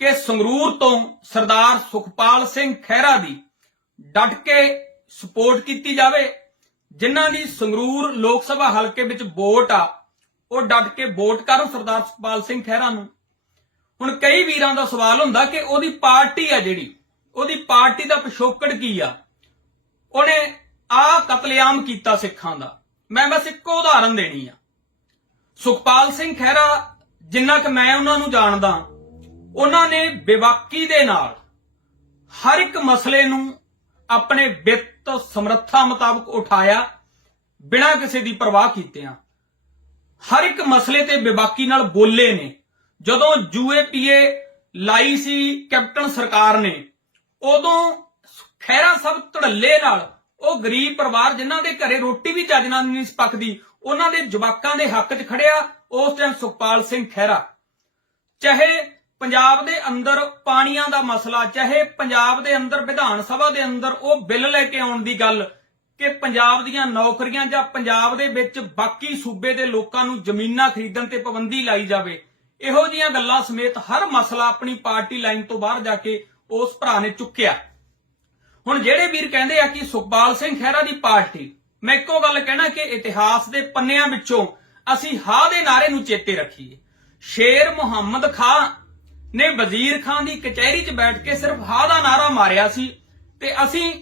ਕਿ ਸੰਗਰੂਰ ਤੋਂ ਸਰਦਾਰ ਸੁਖਪਾਲ ਸਿੰਘ ਖਹਿਰਾ ਦੀ ਡਟ ਕੇ ਸਪੋਰਟ ਕੀਤੀ ਜਾਵੇ, ਜਿਨ੍ਹਾਂ ਦੀ ਸੰਗਰੂਰ ਲੋਕ ਸਭਾ ਹਲਕੇ ਵਿੱਚ ਵੋਟ ਆ, ਉਹ ਡਟ ਕੇ ਵੋਟ ਕਰਨ ਸਰਦਾਰ ਸੁਖਪਾਲ ਸਿੰਘ ਖਹਿਰਾ ਨੂੰ। ਹੁਣ ਕਈ ਵੀਰਾਂ ਦਾ ਸਵਾਲ ਹੁੰਦਾ ਕਿ ਉਹਦੀ ਪਾਰਟੀ ਆ ਜਿਹੜੀ, ਉਹਦੀ ਪਾਰਟੀ ਦਾ ਪਿਛੋਕੜ ਕੀ ਆ? ਉਹਨੇ ਆ ਕਤਲੇਆਮ ਕੀਤਾ ਸਿੱਖਾਂ ਦਾ। ਮੈਂ ਬਸ ਇੱਕੋ ਉਦਾਹਰਨ ਦੇਣੀ ਆ। ਸੁਖਪਾਲ ਸਿੰਘ ਖਹਿਰਾ, ਜਿੰਨਾ ਕਿ ਮੈਂ ਉਹਨਾਂ ਨੂੰ ਜਾਣਦਾ ਉਹਨਾਂ ਨੇ ਬੇਵਾਕੀ ਦੇ ਨਾਲ ਹਰ ਇੱਕ ਮਸਲੇ ਨੂੰ ਆਪਣੇ ਵਿੱਤ ਸਮਰੱਥਾ ਮੁਤਾਬਕ ਉਠਾਇਆ, ਬਿਨਾਂ ਕਿਸੇ ਦੀ ਪਰਵਾਹ ਕੀਤਿਆਂ ਹਰ ਇੱਕ ਮਸਲੇ ਤੇ ਬੇਬਾਕੀ ਨਾਲ ਬੋਲੇ ਨੇ। ਜਦੋਂ ਯੂਏਪੀਏ ਲਾਈ ਸੀ ਕੈਪਟਨ ਸਰਕਾਰ ਨੇ, ਉਦੋਂ ਖੈਰਾ ਸਭ ਧੜੱਲੇ ਨਾਲ ਉਹ ਗਰੀਬ ਪਰਿਵਾਰ ਜਿਨ੍ਹਾਂ ਦੇ ਘਰੇ ਰੋਟੀ ਵੀ ਚੱਜ ਨਾਲ ਨਹੀਂ ਪੱਕਦੀ, ਉਹਨਾਂ ਦੇ ਜਵਾਕਾਂ ਦੇ ਹੱਕ 'ਚ ਖੜਿਆ ਉਸ ਟਾਈਮ ਸੁਖਪਾਲ ਸਿੰਘ ਖਹਿਰਾ। ਚਾਹੇ ਪੰਜਾਬ ਦੇ ਅੰਦਰ ਪਾਣੀਆਂ ਦਾ ਮਸਲਾ, ਚਾਹੇ ਪੰਜਾਬ ਦੇ ਅੰਦਰ, ਵਿਧਾਨ ਸਭਾ ਦੇ ਅੰਦਰ ਉਹ ਬਿੱਲ ਲੈ ਕੇ ਆਉਣ ਦੀ ਗੱਲ ਕਿ ਪੰਜਾਬ ਦੀਆਂ ਨੌਕਰੀਆਂ ਜਾਂ ਪੰਜਾਬ ਦੇ ਵਿੱਚ ਬਾਕੀ ਸੂਬੇ ਦੇ ਲੋਕਾਂ ਨੂੰ ਜ਼ਮੀਨਾਂ ਖਰੀਦਣ ਤੇ ਪਾਬੰਦੀ ਲਾਈ ਜਾਵੇ, ਇਹੋ ਜਿਹੀਆਂ ਗੱਲਾਂ ਸਮੇਤ ਹਰ ਮਸਲਾ ਆਪਣੀ ਪਾਰਟੀ ਲਾਈਨ ਤੋਂ ਬਾਹਰ ਜਾ ਕੇ ਉਸ ਭਰਾ ਨੇ ਚੁੱਕਿਆ। ਹੁਣ ਜਿਹੜੇ ਵੀਰ ਕਹਿੰਦੇ ਆ ਕਿ ਸੁਖਪਾਲ ਸਿੰਘ ਖਹਿਰਾ ਦੀ ਪਾਰਟੀ, ਮੈਂ ਇੱਕੋ ਗੱਲ ਕਹਿਣਾ ਕਿ ਇਤਿਹਾਸ ਦੇ ਪੰਨਿਆਂ ਵਿੱਚੋਂ ਅਸੀਂ ਹਾ ਦੇ ਨਾਰੇ ਨੂੰ ਚੇਤੇ ਰੱਖੀਏ। ਸ਼ੇਰ ਮੁਹੰਮਦ ਖਾਂ ਨੇ ਵਜ਼ੀਰ ਖਾਨ ਦੀ ਕਚਹਿਰੀ 'ਚ ਬੈਠ ਕੇ ਸਿਰਫ ਹਾ ਦਾ ਨਾਰਾ ਮਾਰਿਆ ਸੀ ਤੇ ਅਸੀਂ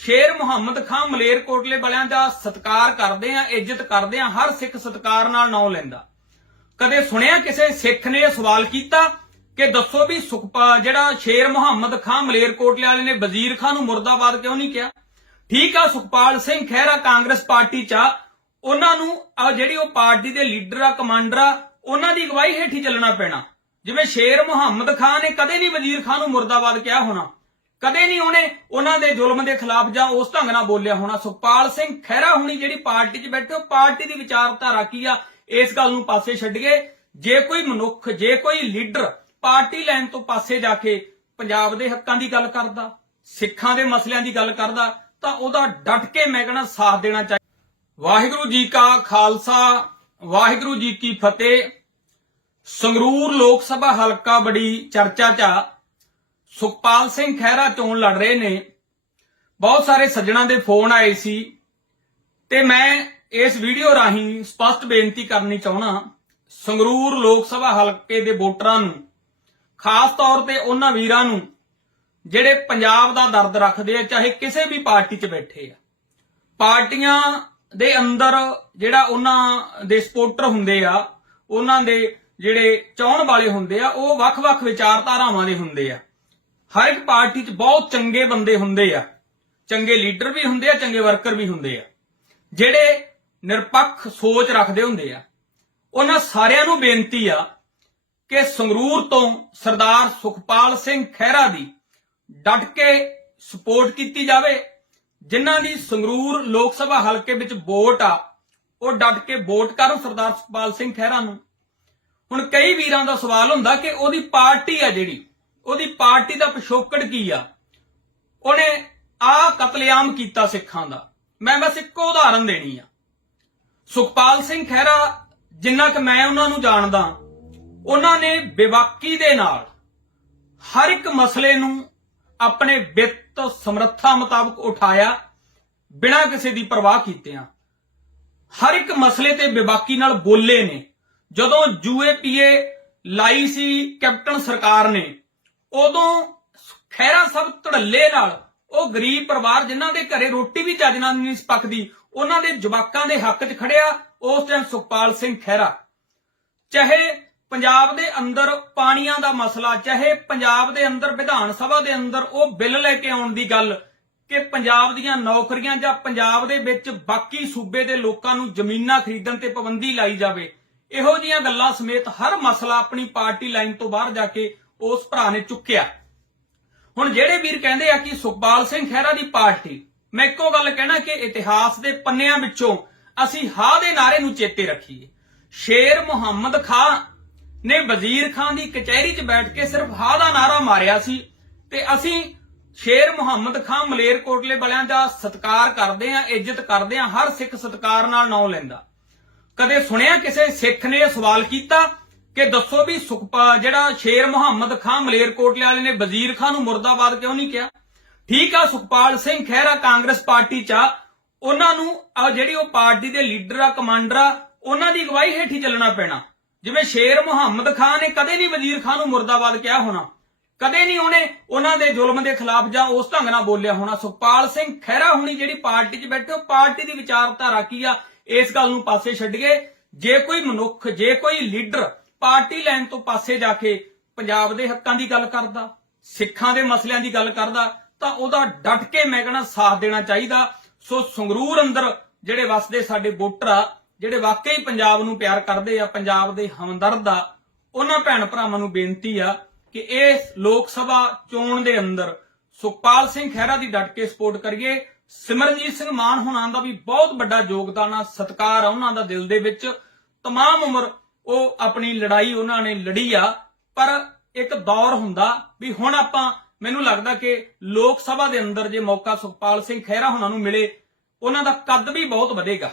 ਸ਼ੇਰ ਮੁਹੰਮਦ ਖਾਨ ਮਲੇਰਕੋਟਲੇ ਵਾਲਿਆਂ ਦਾ ਸਤਿਕਾਰ ਕਰਦੇ ਆਂ ਇੱਜ਼ਤ ਕਰਦੇ ਆਂ ਹਰ ਸਿੱਖ ਸਤਿਕਾਰ ਨਾਲ ਨਾਂ ਲੈਂਦਾ। ਕਦੇ ਸੁਣਿਆ ਕਿਸੇ ਸਿੱਖ ਨੇ ਇਹ ਸਵਾਲ ਕੀਤਾ ਕਿ ਦੱਸੋ ਵੀ ਸੁਖਪਾ ਜਿਹੜਾ ਸ਼ੇਰ ਮੁਹੰਮਦ ਖਾਨ ਮਲੇਰਕੋਟਲੇ ਵਾਲੇ ਨੇ ਵਜ਼ੀਰ ਖਾਨ ਨੂੰ ਮੁਰਦਾਬਾਦ ਕਿਉਂ ਨਹੀਂ ਕਿਹਾ? ਠੀਕ ਆ, ਸੁਖਪਾਲ ਸਿੰਘ ਖਹਿਰਾ ਕਾਂਗਰਸ ਪਾਰਟੀ ਚ ਆ। ਉਹਨਾਂ ਨੂੰ ਜਿਹੜੀ ਉਹ ਪਾਰਟੀ ਦੇ ਲੀਡਰ ਆ, ਕਮਾਂਡਰ ਆ, ਉਹਨਾਂ ਦੀ ਅਗਵਾਈ ਹੇਠੀ ਚੱਲਣਾ ਪੈਣਾ। ਜਿਵੇਂ ਸ਼ੇਰ ਮੁਹੰਮਦ ਖਾਨ ਨੇ ਕਦੇ ਨਹੀਂ ਵਜ਼ੀਰ ਖਾਨ ਨੂੰ ਮੁਰਦਾਬਾਦ ਕਿਹਾ ਹੋਣਾ, ਕਦੇ ਨਹੀਂ ਉਹਨੇ ਉਹਨਾਂ ਦੇ ਜ਼ੁਲਮ ਦੇ ਖਿਲਾਫ ਜਾਂ ਉਸ ਢੰਗ ਨਾਲ ਬੋਲਿਆ ਹੋਣਾ। ਸੁਖਪਾਲ ਸਿੰਘ ਖਹਿਰਾ ਹੁਣੀ ਜਿਹੜੀ ਪਾਰਟੀ 'ਚ ਬੈਠੇ, ਉਹ ਪਾਰਟੀ ਦੀ ਵਿਚਾਰਧਾਰਾ ਕੀ ਆ, ਇਸ ਗੱਲ ਨੂੰ ਪਾਸੇ ਛੱਡ ਕੇ ਜੇ ਕੋਈ ਮਨੁੱਖ, ਜੇ ਕੋਈ ਲੀਡਰ ਪਾਰਟੀ ਲਾਈਨ ਤੋਂ ਪਾਸੇ ਜਾ ਕੇ ਪੰਜਾਬ ਦੇ ਹੱਕਾਂ ਦੀ ਗੱਲ ਕਰਦਾ, ਸਿੱਖਾਂ ਦੇ ਮਸਲਿਆਂ ਦੀ ਗੱਲ ਕਰਦਾ, ਤਾਂ ਉਹਦਾ ਡਟ ਕੇ ਮੈਂ ਕਹਿਣਾ ਸਾਥ ਦੇਣਾ ਚਾਹੀਦਾ। ਵਾਹਿਗੁਰੂ ਜੀ ਕਾ ਖਾਲਸਾ, ਵਾਹਿਗੁਰੂ ਜੀ ਕੀ ਫਤਿਹ। ਸੰਗਰੂਰ ਲੋਕ ਸਭਾ ਹਲਕਾ ਬੜੀ ਚਰਚਾ 'ਚ ਆ। ਸੁਖਪਾਲ ਸਿੰਘ ਖਹਿਰਾ ਚੋਣ ਲੜ ਰਹੇ ਨੇ। ਬਹੁਤ ਸਾਰੇ ਸੱਜਣਾ ਦੇ ਫੋਨ ਆਏ ਸੀ। ਤੇ ਮੈਂ ਇਸ ਵੀਡੀਓ ਰਾਹੀਂ ਸਪਸ਼ਟ ਬੇਨਤੀ ਕਰਨੀ ਚਾਹਣਾ ਸੰਗਰੂਰ ਲੋਕ ਸਭਾ ਹਲਕੇ ਦੇ ਵੋਟਰਾਂ ਨੂੰ, ਖਾਸ ਤੌਰ ਤੇ ਉਹਨਾਂ ਵੀਰਾਂ ਨੂੰ, ਜਿਹੜੇ ਪੰਜਾਬ ਦਾ ਦਰਦ ਰੱਖਦੇ ਆ, ਚਾਹੇ ਕਿਸੇ ਵੀ ਪਾਰਟੀ 'ਚ ਬੈਠੇ ਆ। ਪਾਰਟੀਆਂ ਦੇ ਅੰਦਰ ਜਿਹੜਾ ਉਹਨਾਂ ਦੇ ਸਪੋਰਟਰ ਹੁੰਦੇ ਆ, ਉਹਨਾਂ ਦੇ ਜਿਹੜੇ ਚਾਹਣ ਵਾਲੇ ਹੁੰਦੇ ਆ, ਉਹ ਵੱਖ-ਵੱਖ ਵਿਚਾਰਧਾਰਾਵਾਂ ਦੇ ਹੁੰਦੇ ਆ। ਹਰ ਇੱਕ ਪਾਰਟੀ 'ਚ ਬਹੁਤ ਚੰਗੇ ਬੰਦੇ ਹੁੰਦੇ ਆ। ਚੰਗੇ ਲੀਡਰ ਵੀ ਹੁੰਦੇ ਆ, ਚੰਗੇ ਵਰਕਰ ਵੀ ਹੁੰਦੇ ਆ। ਜਿਹੜੇ ਨਿਰਪੱਖ ਸੋਚ ਰੱਖਦੇ ਹੁੰਦੇ ਆ। ਉਹਨਾਂ ਸਾਰਿਆਂ ਨੂੰ ਬੇਨਤੀ ਆ ਕਿ ਸੰਗਰੂਰ ਤੋਂ ਸਰਦਾਰ ਸੁਖਪਾਲ ਸਿੰਘ ਖਹਿਰਾ ਦੀ ਡਟ ਕੇ ਸਪੋਰਟ ਕੀਤੀ ਜਾਵੇ। ਜਿਨ੍ਹਾਂ ਦੀ ਸੰਗਰੂਰ ਲੋਕ ਸਭਾ ਹਲਕੇ ਵਿੱਚ ਵੋਟ ਆ, ਉਹ ਡਟ ਕੇ ਵੋਟ ਕਰਨ ਸਰਦਾਰ ਸੁਖਪਾਲ ਸਿੰਘ ਖਹਿਰਾ ਨੂੰ। ਹੁਣ ਕਈ ਵੀਰਾਂ ਦਾ ਸਵਾਲ ਹੁੰਦਾ ਕਿ ਉਹਦੀ ਪਾਰਟੀ ਆ ਜਿਹੜੀ, ਉਹਦੀ ਪਾਰਟੀ ਦਾ ਪਿਛੋਕੜ ਕੀ ਆ? ਉਹਨੇ ਆ ਕਤਲੇਆਮ ਕੀਤਾ ਸਿੱਖਾਂ ਦਾ। ਮੈਂ ਬਸ ਇੱਕੋ ਉਦਾਹਰਨ ਦੇਣੀ ਆ। ਸੁਖਪਾਲ ਸਿੰਘ ਖਹਿਰਾ, ਜਿੰਨਾ ਕਿ ਮੈਂ ਉਹਨਾਂ ਨੂੰ ਜਾਣਦਾ, ਉਹਨਾਂ ਨੇ ਬੇਵਾਕੀ ਦੇ ਨਾਲ ਹਰ ਇੱਕ ਮਸਲੇ ਨੂੰ ਆਪਣੇ ਵਿੱਤ ਸਮਰੱਥਾ ਮੁਤਾਬਕ ਉਠਾਇਆ, ਬਿਨਾਂ ਕਿਸੇ ਦੀ ਪਰਵਾਹ ਕੀਤੇ ਆ ਹਰ ਇੱਕ ਮਸਲੇ ਤੇ ਬੇਬਾਕੀ ਨਾਲ ਬੋਲੇ ਨੇ। ਜਦੋਂ ਯੂਏਪੀਏ ਲਾਈ ਸੀ ਕੈਪਟਨ ਸਰਕਾਰ ਨੇ, ਉਦੋਂ ਖੈਰਾ ਸਭ ਧੜੱਲੇ ਨਾਲ ਉਹ ਗਰੀਬ ਪਰਿਵਾਰ ਜਿਨ੍ਹਾਂ ਦੇ ਘਰੇ ਰੋਟੀ ਵੀ ਚੱਜ ਨਾਲ ਨਹੀਂ ਪੱਕਦੀ, ਉਹਨਾਂ ਦੇ ਜਵਾਕਾਂ ਦੇ ਹੱਕ 'ਚ ਖੜਿਆ ਉਸ ਟਾਈਮ ਸੁਖਪਾਲ ਸਿੰਘ ਖਹਿਰਾ। ਚਾਹੇ ਪੰਜਾਬ ਦੇ ਅੰਦਰ ਪਾਣੀਆਂ ਦਾ ਮਸਲਾ, ਚਾਹੇ ਪੰਜਾਬ ਦੇ ਅੰਦਰ ਵਿਧਾਨ ਸਭਾ ਦੇ ਅੰਦਰ ਉਹ ਬਿੱਲ ਲੈ ਕੇ ਆਉਣ ਦੀ ਗੱਲ ਕਿ ਪੰਜਾਬ ਦੀਆਂ ਨੌਕਰੀਆਂ ਜਾਂ ਪੰਜਾਬ ਦੇ ਵਿੱਚ ਬਾਕੀ ਸੂਬੇ ਦੇ ਲੋਕਾਂ ਨੂੰ ਜ਼ਮੀਨਾਂ ਖਰੀਦਣ ਤੇ ਪਾਬੰਦੀ ਲਾਈ ਜਾਵੇ ਇਹੋ ਜਿਹੀਆਂ ਗੱਲਾਂ ਸਮੇਤ ਹਰ ਮਸਲਾ ਆਪਣੀ ਪਾਰਟੀ ਲਾਈਨ ਤੋਂ ਬਾਹਰ ਜਾ ਕੇ ਉਸ ਭਰਾ ਨੇ ਚੁੱਕਿਆ। ਹੁਣ ਜਿਹੜੇ ਵੀਰ ਕਹਿੰਦੇ ਆ ਕਿ ਸੁਖਪਾਲ ਸਿੰਘ ਖਹਿਰਾ ਦੀ ਪਾਰਟੀ, ਮੈਂ ਇੱਕੋ ਗੱਲ ਕਹਿਣਾ ਕਿ ਇਤਿਹਾਸ ਦੇ ਪੰਨਿਆਂ ਵਿੱਚੋਂ ਅਸੀਂ ਹਾ ਦੇ ਨਾਰੇ ਨੂੰ ਚੇਤੇ ਰੱਖੀਏ। ਸ਼ੇਰ ਮੁਹੰਮਦ ਖਾਂ ਨੇ ਵਜ਼ੀਰ ਖਾਨ ਦੀ ਕਚਹਿਰੀ 'ਚ ਬੈਠ ਕੇ ਸਿਰਫ ਹਾ ਦਾ ਨਾਰਾ ਮਾਰਿਆ ਸੀ ਤੇ ਅਸੀਂ ਸ਼ੇਰ ਮੁਹੰਮਦ ਖਾਨ ਮਲੇਰਕੋਟਲੇ ਵਾਲਿਆਂ ਦਾ ਸਤਿਕਾਰ ਕਰਦੇ ਆਂ ਇੱਜ਼ਤ ਕਰਦੇ ਆਂ ਹਰ ਸਿੱਖ ਸਤਿਕਾਰ ਨਾਲ ਨਾਂ ਲੈਂਦਾ। ਕਦੇ ਸੁਣਿਆ ਕਿਸੇ ਸਿੱਖ ਨੇ ਇਹ ਸਵਾਲ ਕੀਤਾ ਕਿ ਦੱਸੋ ਵੀ ਸੁਖਪਾ ਜਿਹੜਾ ਸ਼ੇਰ ਮੁਹੰਮਦ ਖਾਨ ਮਲੇਰਕੋਟਲੇ ਵਾਲੇ ਨੇ ਵਜ਼ੀਰ ਖਾਨ ਨੂੰ ਮੁਰਦਾਬਾਦ ਕਿਉਂ ਨਹੀਂ ਕਿਹਾ? ਠੀਕ ਆ, ਸੁਖਪਾਲ ਸਿੰਘ ਖਹਿਰਾ ਕਾਂਗਰਸ ਪਾਰਟੀ ਚ ਆ। ਉਹਨਾਂ ਨੂੰ ਜਿਹੜੀ ਉਹ ਪਾਰਟੀ ਦੇ ਲੀਡਰ ਆ, ਕਮਾਂਡਰ ਆ, ਉਹਨਾਂ ਦੀ ਅਗਵਾਈ ਹੇਠ ਹੀ ਚੱਲਣਾ ਪੈਣਾ। ਜਿਵੇਂ ਸ਼ੇਰ ਮੁਹੰਮਦ ਖਾਨ ਨੇ ਕਦੇ ਨਹੀਂ ਵਜ਼ੀਰ ਖਾਨ ਨੂੰ ਮੁਰਦਾਬਾਦ ਕਿਹਾ ਹੋਣਾ। ਕਦੇ ਨਹੀਂ ਉਹਨੇ ਉਹਨਾਂ ਦੇ ਜ਼ੁਲਮ ਦੇ ਖਿਲਾਫ ਜਾਂ ਉਸ ਢੰਗ ਨਾਲ ਬੋਲਿਆ ਹੋਣਾ। ਸੁਖਪਾਲ ਸਿੰਘ ਖਹਿਰਾ ਹੁਣੀ ਜਿਹੜੀ ਪਾਰਟੀ 'ਚ ਬੈਠੇ, ਉਹ ਪਾਰਟੀ ਦੀ ਵਿਚਾਰਧਾਰਾ ਕੀ ਆ? ਇਸ ਗੱਲ ਨੂੰ ਪਾਸੇ ਛੱਡੀਏ, ਜੇ ਕੋਈ ਮਨੁੱਖ, ਜੇ ਕੋਈ ਲੀਡਰ ਪਾਰਟੀ ਲਾਈਨ ਤੋਂ ਪਾਸੇ ਜਾ ਕੇ ਪੰਜਾਬ ਦੇ ਹੱਕਾਂ ਦੀ ਗੱਲ ਕਰਦਾ, ਸਿੱਖਾਂ ਦੇ ਮਸਲਿਆਂ ਦੀ ਗੱਲ ਕਰਦਾ, ਤਾਂ ਉਹਦਾ ਡਟ ਕੇ ਮੈਂ ਕਹਿੰਦਾ ਸਾਥ ਦੇਣਾ ਚਾਹੀਦਾ। ਸੋ ਸੰਗਰੂਰ ਅੰਦਰ ਜਿਹੜੇ ਵਸਦੇ ਸਾਡੇ ਵੋਟਰ ਆ, ਜਿਹੜੇ ਵਾਕਈ ਪੰਜਾਬ ਨੂੰ ਪਿਆਰ ਕਰਦੇ ਆ, ਪੰਜਾਬ ਦੇ ਹਮਦਰਦ ਆ, ਉਹਨਾਂ ਭੈਣ ਭਰਾਵਾਂ ਨੂੰ ਬੇਨਤੀ ਆ ਕਿ ਇਸ ਲੋਕ ਸਭਾ ਚੋਣ ਦੇ ਅੰਦਰ ਸੁਖਪਾਲ ਸਿੰਘ ਖਹਿਰਾ ਦੀ ਡਟ ਕੇ ਸਪੋਰਟ ਕਰੀਏ। ਸਿਮਰਨਜੀਤ ਸਿੰਘ ਮਾਨ ਹੁਣਾਂ ਦਾ ਵੀ ਬਹੁਤ ਵੱਡਾ ਯੋਗਦਾਨ ਆ। ਸਤਿਕਾਰ ਆ ਉਹਨਾਂ ਦਾ ਦਿਲ ਦੇ ਵਿੱਚ। ਤਮਾਮ ਉਮਰ ਉਹ ਆਪਣੀ ਲੜਾਈ ਉਹਨਾਂ ਨੇ ਲੜੀ ਆ। ਪਰ ਇੱਕ ਦੌਰ ਹੁੰਦਾ ਵੀ ਹੁਣ ਆਪਾਂ, ਮੈਨੂੰ ਲੱਗਦਾ ਕਿ ਲੋਕ ਸਭਾ ਦੇ ਅੰਦਰ ਜੇ ਮੌਕਾ ਸੁਖਪਾਲ ਸਿੰਘ ਖਹਿਰਾ ਹੁਣਾਂ ਨੂੰ ਮਿਲੇ, ਉਹਨਾਂ ਦਾ ਕੱਦ ਵੀ ਬਹੁਤ ਵਧੇਗਾ।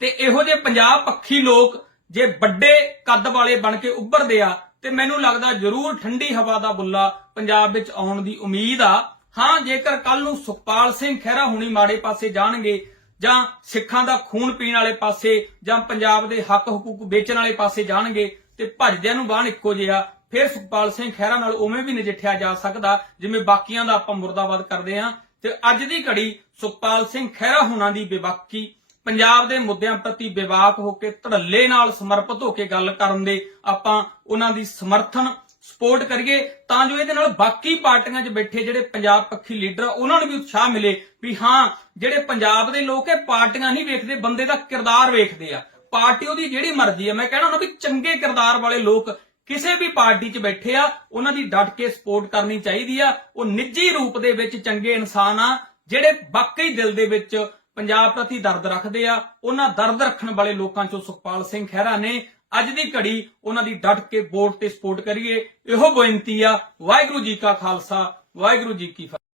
ਤੇ ਇਹੋ ਜਿਹੇ ਪੰਜਾਬ ਪੱਖੀ ਲੋਕ ਜੇ ਵੱਡੇ ਕੱਦ ਵਾਲੇ ਬਣ ਕੇ ਉੱਭਰਦੇ ਆ, ਤੇ ਮੈਨੂੰ ਲੱਗਦਾ ਜ਼ਰੂਰ ਠੰਡੀ ਹਵਾ ਦਾ ਬੁੱਲਾ ਪੰਜਾਬ ਵਿੱਚ ਆਉਣ ਦੀ ਉਮੀਦ ਆ। ਹਾਂ, ਜੇਕਰ ਕੱਲ ਨੂੰ ਸੁਖਪਾਲ ਸਿੰਘ ਖਹਿਰਾ ਹੁਣੀ ਮਾੜੇ ਪਾਸੇ ਜਾਣਗੇ, ਜਾਂ ਸਿੱਖਾਂ ਦਾ ਖੂਨ ਪੀਣ ਵਾਲੇ ਪਾਸੇ, ਜਾਂ ਪੰਜਾਬ ਦੇ ਹੱਕ ਹਕੂਕ ਵੇਚਣ ਵਾਲੇ ਪਾਸੇ ਜਾਣਗੇ, ਤੇ ਭੱਜਦਿਆਂ ਨੂੰ ਬਾਹਣ ਇੱਕੋ ਜਿਹਾ, ਫਿਰ ਸੁਖਪਾਲ ਸਿੰਘ ਖਹਿਰਾ ਨਾਲ ਉਵੇਂ ਵੀ ਨਜਿੱਠਿਆ ਜਾ ਸਕਦਾ, ਜਿਵੇਂ ਬਾਕੀਆਂ ਦਾ ਆਪਾਂ ਮੁਰਦਾਬਾਦ ਕਰਦੇ ਆ ਤੇ ਅੱਜ ਦੀ ਘੜੀ ਸੁਖਪਾਲ ਸਿੰਘ ਖਹਿਰਾ ਹੁਣਾਂ ਦੀ ਬੇਬਾਕੀ ਪੰਜਾਬ ਦੇ ਮੁੱਦਿਆਂ ਪ੍ਰਤੀ ਬੇਵਾਕ ਹੋ ਕੇ ਧੜੱਲੇ ਨਾਲ ਸਮਰਪਿਤ ਹੋ ਕੇ ਗੱਲ ਕਰਨ ਦੇ ਆਪਾਂ ਉਹਨਾਂ ਦੀ ਸਮਰਥਨ ਸਪੋਰਟ ਕਰੀਏ, ਤਾਂ ਜੋ ਇਹਦੇ ਨਾਲ ਬਾਕੀ ਪਾਰਟੀਆਂ 'ਚ ਬੈਠੇ ਜਿਹੜੇ ਪੰਜਾਬ ਪੱਖੀ ਲੀਡਰ ਆ, ਉਹਨਾਂ ਨੂੰ ਵੀ ਉਤਸ਼ਾਹ ਮਿਲੇ ਵੀ ਹਾਂ, ਜਿਹੜੇ ਪੰਜਾਬ ਦੇ ਲੋਕ ਇਹ ਪਾਰਟੀਆਂ ਨਹੀਂ ਵੇਖਦੇ, ਬੰਦੇ ਦਾ ਕਿਰਦਾਰ ਵੇਖਦੇ ਆ। ਪਾਰਟੀ ਉਹਦੀ ਜਿਹੜੀ ਮਰਜ਼ੀ ਆ, ਮੈਂ ਕਹਿਣਾ ਉਹਨਾਂ ਵੀ ਚੰਗੇ ਕਿਰਦਾਰ ਵਾਲੇ ਲੋਕ ਕਿਸੇ ਵੀ ਪਾਰਟੀ 'ਚ ਬੈਠੇ ਆ, ਉਹਨਾਂ ਦੀ ਡਟ ਕੇ ਸਪੋਰਟ ਕਰਨੀ ਚਾਹੀਦੀ ਆ। ਉਹ ਨਿੱਜੀ ਰੂਪ ਦੇ ਵਿੱਚ ਚੰਗੇ ਇਨਸਾਨ ਆ, ਜਿਹੜੇ ਵਾਕਈ ਦਿਲ ਦੇ ਵਿੱਚ ਪੰਜਾਬ ਪ੍ਰਤੀ ਦਰਦ ਰੱਖਦੇ ਆ, ਉਹਨਾਂ ਦਰਦ ਰੱਖਣ ਵਾਲੇ ਲੋਕਾਂ 'ਚੋਂ ਸੁਖਪਾਲ ਸਿੰਘ ਖਹਿਰਾ ਨੇ ਅੱਜ ਦੀ ਘੜੀ ਉਹਨਾਂ ਦੀ ਡਟ ਕੇ ਵੋਟ ਤੇ ਸਪੋਰਟ ਕਰੀਏ। ਇਹੋ ਬੇਨਤੀ ਆ, ਵਾਹਿਗੁਰੂ ਜੀ ਕਾ ਖਾਲਸਾ, ਵਾਹਿਗੁਰੂ ਜੀ ਕੀ ਫਤਿਹ।